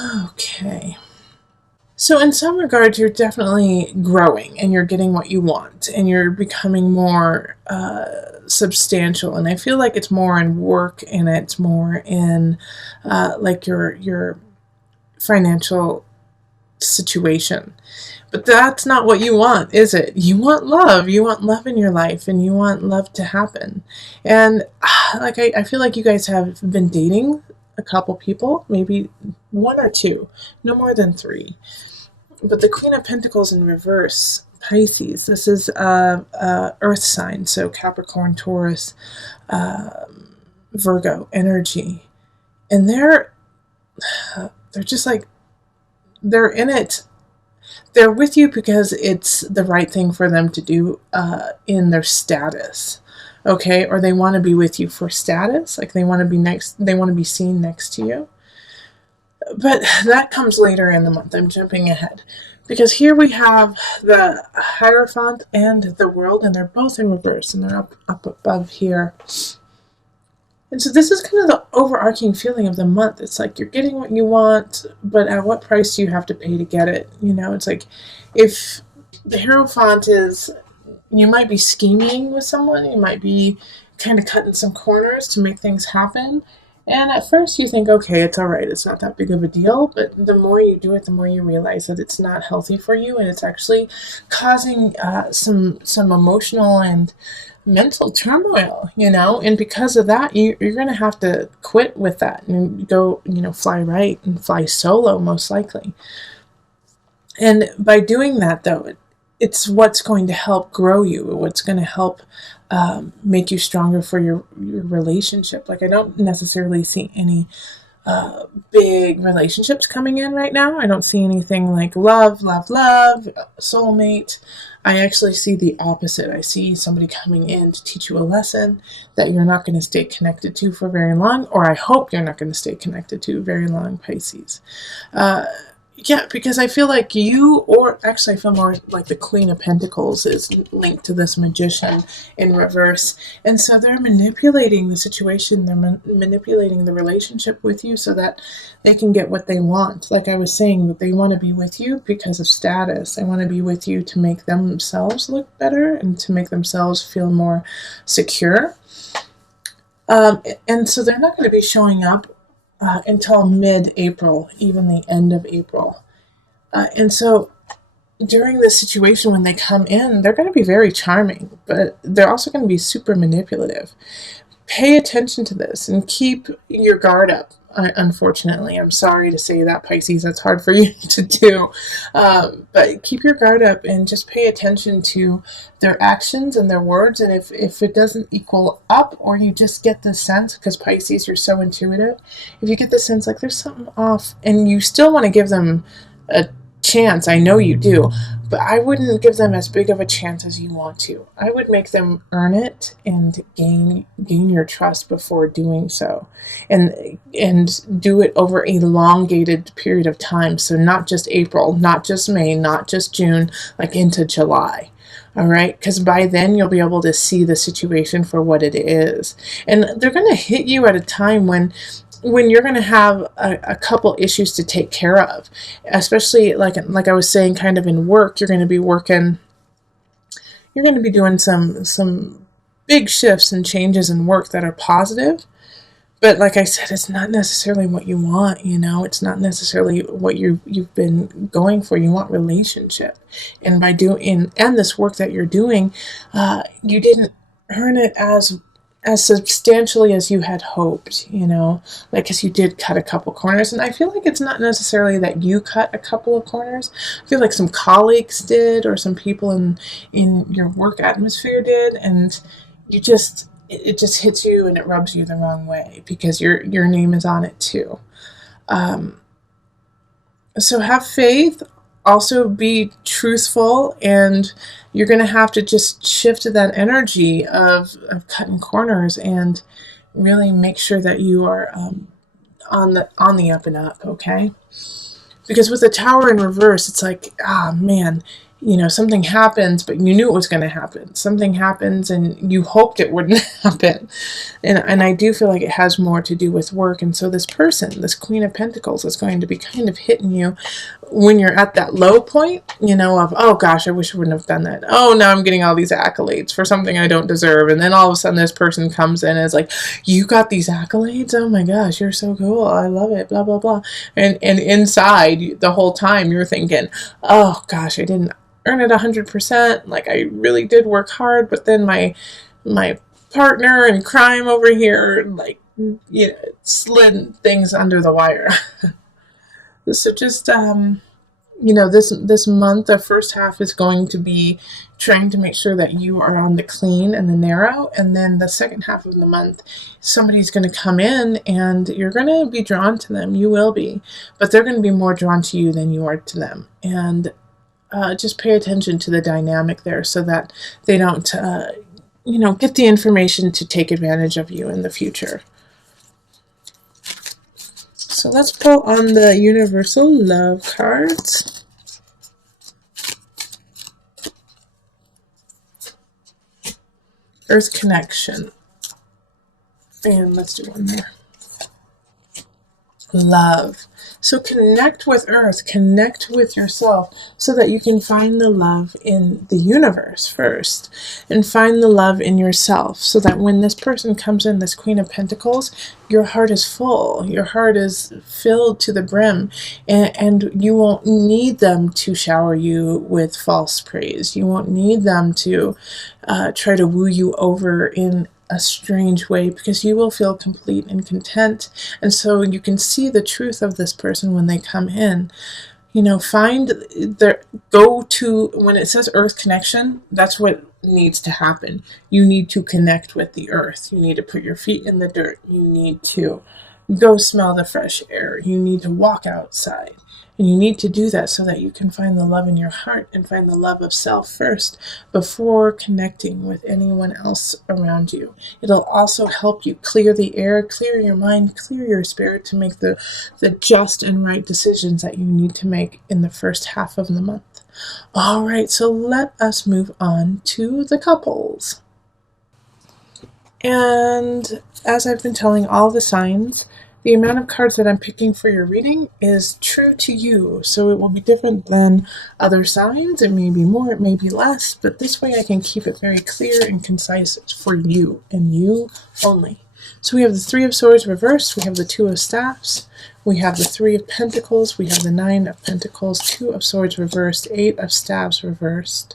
Okay. So in some regards, you're definitely growing and you're getting what you want and you're becoming more substantial. And I feel like it's more in work and it's more in like your financial situation. But that's not what you want, is it? You want love. You want love in your life and you want love to happen. And like I feel like you guys have been dating a couple people, maybe one or two, no more than three. But the Queen of Pentacles in reverse, Pisces, this is Earth sign, so Capricorn, Taurus, Virgo energy. And they're just like, they're in it. They're with you because it's the right thing for them to do in their status. Okay, or they want to be with you for status, like they want to be next, they want to be seen next to you. But that comes later in the month. I'm jumping ahead. Because here we have the Hierophant and the World, and they're both in reverse, and they're up above here. And so this is kind of the overarching feeling of the month. It's like you're getting what you want, but at what price do you have to pay to get it? You know, it's like if the Hierophant is, you might be scheming with someone, you might be kind of cutting some corners to make things happen. And at first you think, okay, it's all right, it's not that big of a deal. But the more you do it, the more you realize that it's not healthy for you, and it's actually causing some emotional and mental turmoil, you know. And because of that, you're going to have to quit with that and go, you know, fly right and fly solo, most likely. And by doing that, though, it's what's going to help grow you, what's going to help make you stronger for your relationship. Like, I don't necessarily see any big relationships coming in right now. I don't see anything like love, soulmate. I actually see the opposite. I see somebody coming in to teach you a lesson that you're not going to stay connected to for very long, or I hope you're not going to stay connected to very long, Pisces. Yeah, because I feel like you, or actually I feel more like the Queen of Pentacles is linked to this Magician in reverse. And so they're manipulating the situation, they're manipulating the relationship with you so that they can get what they want. Like I was saying, that they want to be with you because of status. They want to be with you to make themselves look better and to make themselves feel more secure. And so they're not going to be showing up until mid-April, even the end of April. And so during this situation, when they come in, they're going to be very charming, but they're also going to be super manipulative. Pay attention to this and keep your guard up. Unfortunately, I'm sorry to say that, Pisces, that's hard for you to do. But keep your guard up and just pay attention to their actions and their words. And if it doesn't equal up, or you just get the sense, because Pisces, you're so intuitive, if you get the sense like there's something off and you still want to give them a chance, I know you do, but I wouldn't give them as big of a chance as you want to. I would make them earn it and gain your trust before doing so, and do it over a elongated period of time. So not just April, not just May, not just June, like into July. All right, because by then you'll be able to see the situation for what it is, and they're going to hit you at a time when you're going to have a couple issues to take care of, especially like I was saying, kind of in work. You're going to be working, you're going to be doing some big shifts and changes in work that are positive. But like I said, it's not necessarily what you want, you know. It's not necessarily what you've been going for. You want relationship, and by doing and this work that you're doing, you didn't earn it as substantially as you had hoped, you know, like, because you did cut a couple corners. And I feel like it's not necessarily that you cut a couple of corners. I feel like some colleagues did, or some people in your work atmosphere did, and you just, it just hits you and it rubs you the wrong way because your name is on it too. So have faith, also be truthful, and you're going to have to just shift to that energy of cutting corners and really make sure that you are on the up and up, okay? Because with the Tower in reverse, it's like, man, something happens, but you knew it was going to happen. Something happens and you hoped it wouldn't happen. And I do feel like it has more to do with work. And so this person, this Queen of Pentacles, is going to be kind of hitting you when you're at that low point, of, oh gosh, I wish I wouldn't have done that. Oh, now I'm getting all these accolades for something I don't deserve. And then all of a sudden this person comes in and is like, you got these accolades? Oh my gosh, you're so cool. I love it, blah, blah, blah. And inside the whole time you're thinking, oh gosh, I didn't earn it 100%. Like, I really did work hard, but then my partner in crime over here, like, slid things under the wire. So just this month, the first half is going to be trying to make sure that you are on the clean and the narrow, and then the second half of the month, somebody's going to come in and you're going to be drawn to them. You will be, but they're going to be more drawn to you than you are to them. And just pay attention to the dynamic there so that they don't get the information to take advantage of you in the future. So let's pull on the Universal Love cards. Earth Connection. And let's do one there. Love. So connect with Earth, connect with yourself so that you can find the love in the universe first, and find the love in yourself so that when this person comes in, this Queen of Pentacles, your heart is full, your heart is filled to the brim, and you won't need them to shower you with false praise. You won't need them to try to woo you over in a strange way, because you will feel complete and content. And so you can see the truth of this person when they come in. Find when it says Earth Connection, that's what needs to happen. You need to connect with the earth. You need to put your feet in the dirt. You need to go smell the fresh air. You need to walk outside. And you need to do that so that you can find the love in your heart and find the love of self first before connecting with anyone else around you. It'll also help you clear the air, clear your mind, clear your spirit to make the just and right decisions that you need to make in the first half of the month. All right, so let us move on to the couples. And as I've been telling all the signs, the amount of cards that I'm picking for your reading is true to you. So it will be different than other signs. It may be more, it may be less, but this way I can keep it very clear and concise for you and you only. So we have the Three of Swords reversed, we have the Two of Staffs, we have the Three of Pentacles, we have the Nine of Pentacles, Two of Swords reversed, Eight of Staves reversed,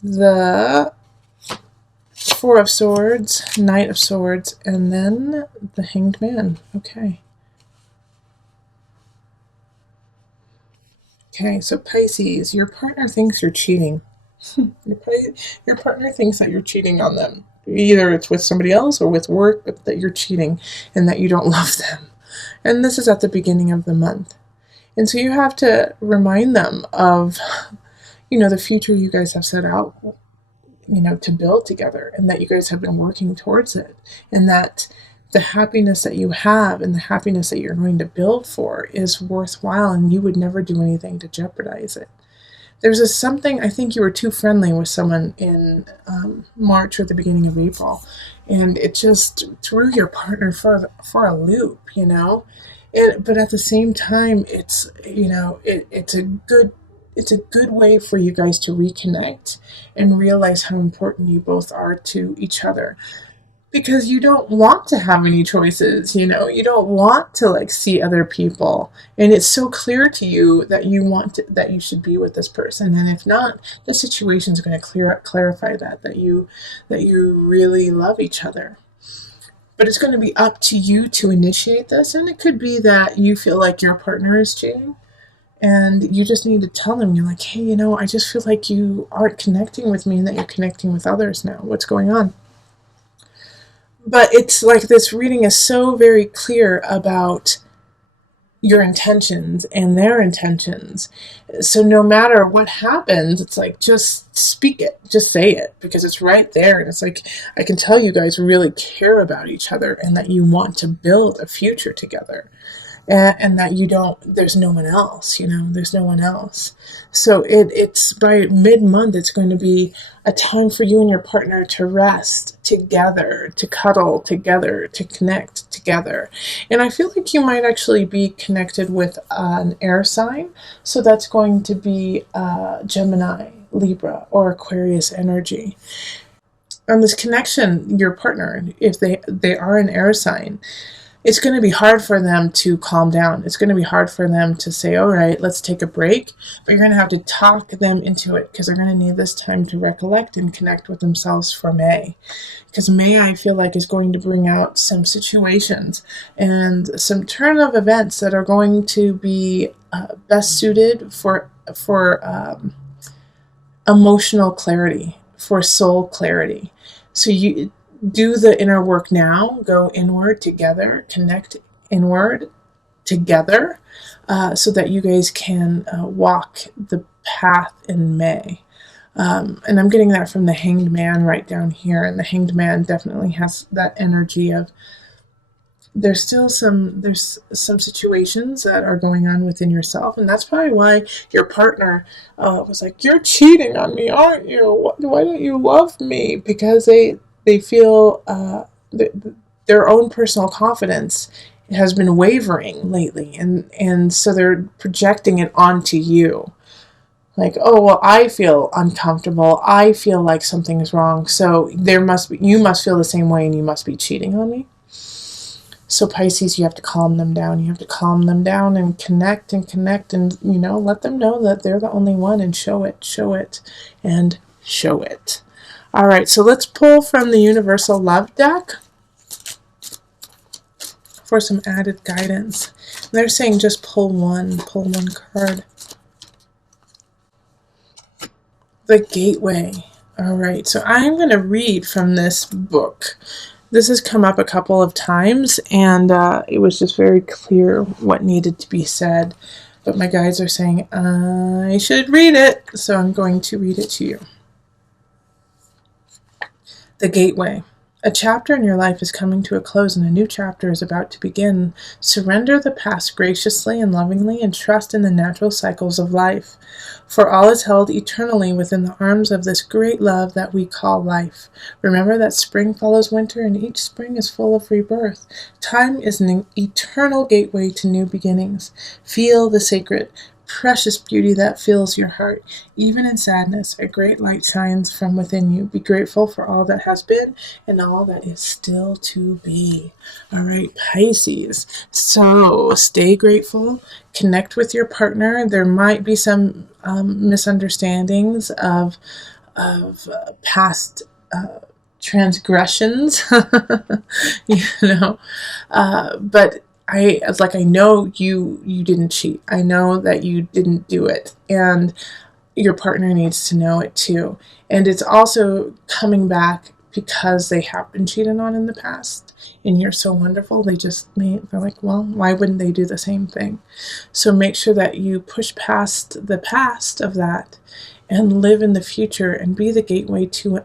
the Four of Swords, Knight of Swords, and then the Hanged Man. Okay, so Pisces, your partner thinks you're cheating. Your partner thinks that you're cheating on them. Either it's with somebody else or with work, but that you're cheating and that you don't love them. And this is at the beginning of the month. And so you have to remind them of, the future you guys have set out to build together, and that you guys have been working towards it, and that the happiness that you have and the happiness that you're going to build for is worthwhile, and you would never do anything to jeopardize it. There's something, I think you were too friendly with someone in March or the beginning of April, and it just threw your partner for a loop, but at the same time, it's it's a good way for you guys to reconnect and realize how important you both are to each other. Because you don't want to have any choices, you don't want to see other people. And it's so clear to you that that you should be with this person. And if not, the situation is going to clarify that you really love each other. But it's going to be up to you to initiate this. And it could be that you feel like your partner is cheating. And you just need to tell them, you're like, hey, I just feel like you aren't connecting with me and that you're connecting with others now. What's going on? But it's like this reading is so very clear about your intentions and their intentions. So no matter what happens, it's like, just speak it, just say it, because it's right there. And it's like, I can tell you guys really care about each other and that you want to build a future together. and that you don't, there's no one else, there's no one else. So it's by mid-month, it's going to be a time for you and your partner to rest together, to cuddle together, to connect together. And I feel like you might actually be connected with an air sign. So that's going to be Gemini, Libra, or Aquarius energy. And this connection, your partner, if they are an air sign, it's going to be hard for them to calm down. It's going to be hard for them to say, all right, let's take a break. But you're going to have to talk them into it, because they're going to need this time to recollect and connect with themselves for May. Because May, I feel like, is going to bring out some situations and some turn of events that are going to be best suited for emotional clarity, for soul clarity. So you do the inner work now, go inward together, connect inward together, so that you guys can walk the path in May. And I'm getting that from the Hanged Man right down here. And the Hanged Man definitely has that energy of, there's some situations that are going on within yourself, and that's probably why your partner was like, "You're cheating on me, aren't you? Why don't you love me?" Because they feel their own personal confidence has been wavering lately, and so they're projecting it onto you. Like, oh, well, I feel uncomfortable. I feel like something's wrong. So you must feel the same way, and you must be cheating on me. So Pisces, you have to calm them down. You have to calm them down and connect and, let them know that they're the only one, and show it, and show it. All right, so let's pull from the Universal Love deck for some added guidance. They're saying just pull one card. The Gateway. All right, so I'm going to read from this book. This has come up a couple of times, and it was just very clear what needed to be said. But my guides are saying I should read it, so I'm going to read it to you. The Gateway. A chapter in your life is coming to a close, and a new chapter is about to begin. Surrender the past graciously and lovingly, and trust in the natural cycles of life. For all is held eternally within the arms of this great love that we call life. Remember that spring follows winter, and each spring is full of rebirth. Time is an eternal gateway to new beginnings. Feel the sacred, precious beauty that fills your heart. Even in sadness, a great light shines from within you. Be grateful for all that has been and all that is still to be. All right, Pisces. So stay grateful. Connect with your partner. There might be some misunderstandings of past transgressions, but I know you didn't cheat. I know that you didn't do it, and your partner needs to know it too. And it's also coming back because they have been cheated on in the past, and you're so wonderful. They're like, well, why wouldn't they do the same thing? So make sure that you push past the past of that and live in the future, and be the gateway to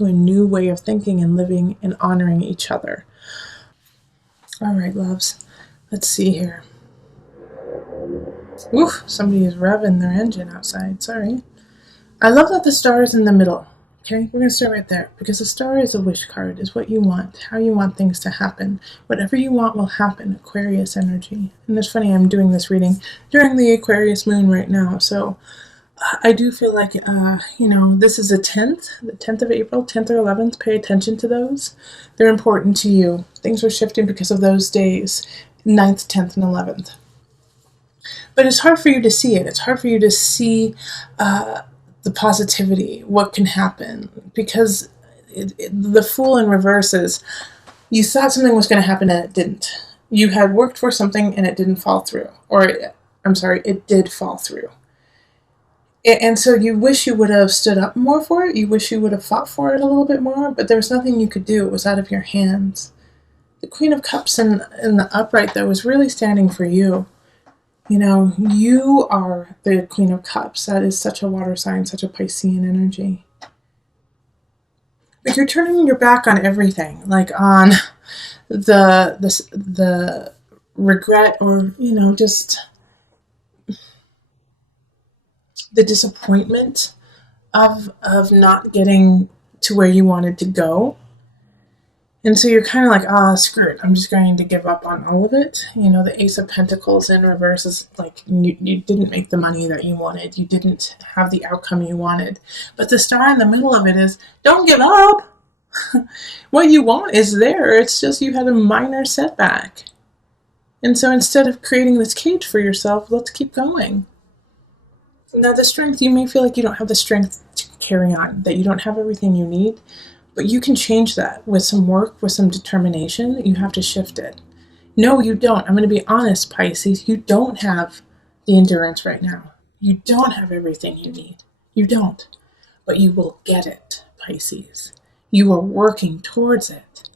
a new way of thinking and living and honoring each other. All right, loves. Let's see here. Oof, somebody is revving their engine outside. Sorry. I love that the star is in the middle. Okay, we're going to start right there, because the star is a wish card, is what you want, how you want things to happen. Whatever you want will happen, Aquarius energy. And it's funny, I'm doing this reading during the Aquarius moon right now, so I do feel like, this is the 10th of April, 10th or 11th. Pay attention to those. They're important to you. Things are shifting because of those days, 9th, 10th, and 11th. But it's hard for you to see it. It's hard for you to see the positivity, what can happen, because the Fool in reverse is, you thought something was going to happen and it didn't. You had worked for something and it didn't fall through. It did fall through. And so you wish you would have stood up more for it. You wish you would have fought for it a little bit more, but there was nothing you could do. It was out of your hands. The Queen of Cups in the upright, though, was really standing for you. You are the Queen of Cups. That is such a water sign, such a Piscean energy. But you're turning your back on everything, like on the regret or, just the disappointment of not getting to where you wanted to go. And so you're kind of like, screw it. I'm just going to give up on all of it. The Ace of Pentacles in reverse is like you didn't make the money that you wanted. You didn't have the outcome you wanted. But the star in the middle of it is, don't give up. What you want is there. It's just you had a minor setback. And so instead of creating this cage for yourself, let's keep going. Now, the strength, you may feel like you don't have the strength to carry on, that you don't have everything you need, but you can change that with some work, with some determination. You have to shift it. No, you don't. I'm going to be honest, Pisces. You don't have the endurance right now. You don't have everything you need. You don't. But you will get it, Pisces. You are working towards it.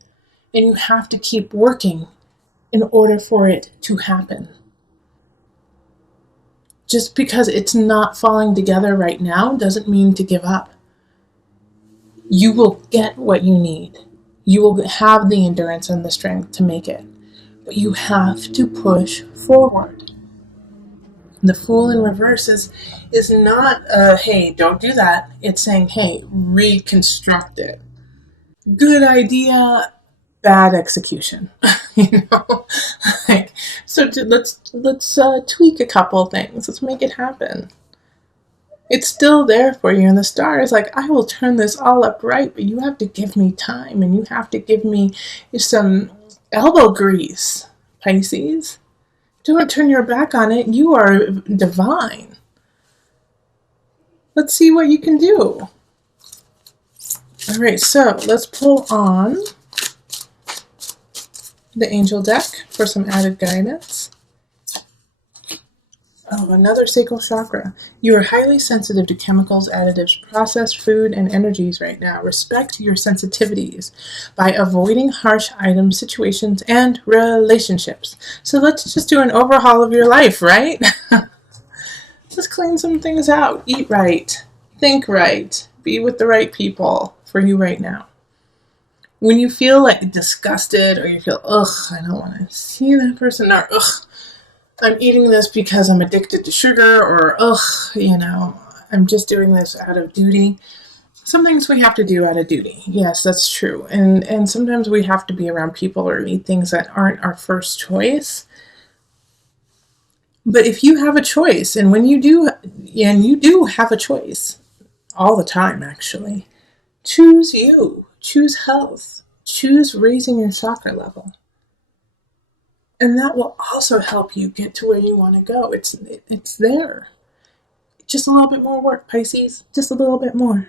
And you have to keep working in order for it to happen. Just because it's not falling together right now doesn't mean to give up. You will get what you need. You will have the endurance and the strength to make it. But you have to push forward. The Fool in reverse is not, hey, don't do that. It's saying, hey, reconstruct it. Good idea, bad execution. Let's tweak a couple things. Let's make it happen. It's still there for you, and the star is like, I will turn this all up right, but you have to give me time, and you have to give me some elbow grease, Pisces. Don't turn your back on it. You are divine. Let's see what you can do. All right, so let's pull on the angel deck for some added guidance. Oh, another sacral chakra. You are highly sensitive to chemicals, additives, processed food, and energies right now. Respect your sensitivities by avoiding harsh items, situations, and relationships. So let's just do an overhaul of your life, right? Let's clean some things out. Eat right. Think right. Be with the right people for you right now. When you feel like disgusted or you feel, I don't want to see that person, or I'm eating this because I'm addicted to sugar, or, I'm just doing this out of duty. Some things we have to do out of duty. Yes, that's true. And sometimes we have to be around people or eat things that aren't our first choice. But if you have a choice, and when you do, and you do have a choice all the time, actually, choose you, choose health, choose raising your chakra level. And that will also help you get to where you want to go. It's there. Just a little bit more work, Pisces. Just a little bit more.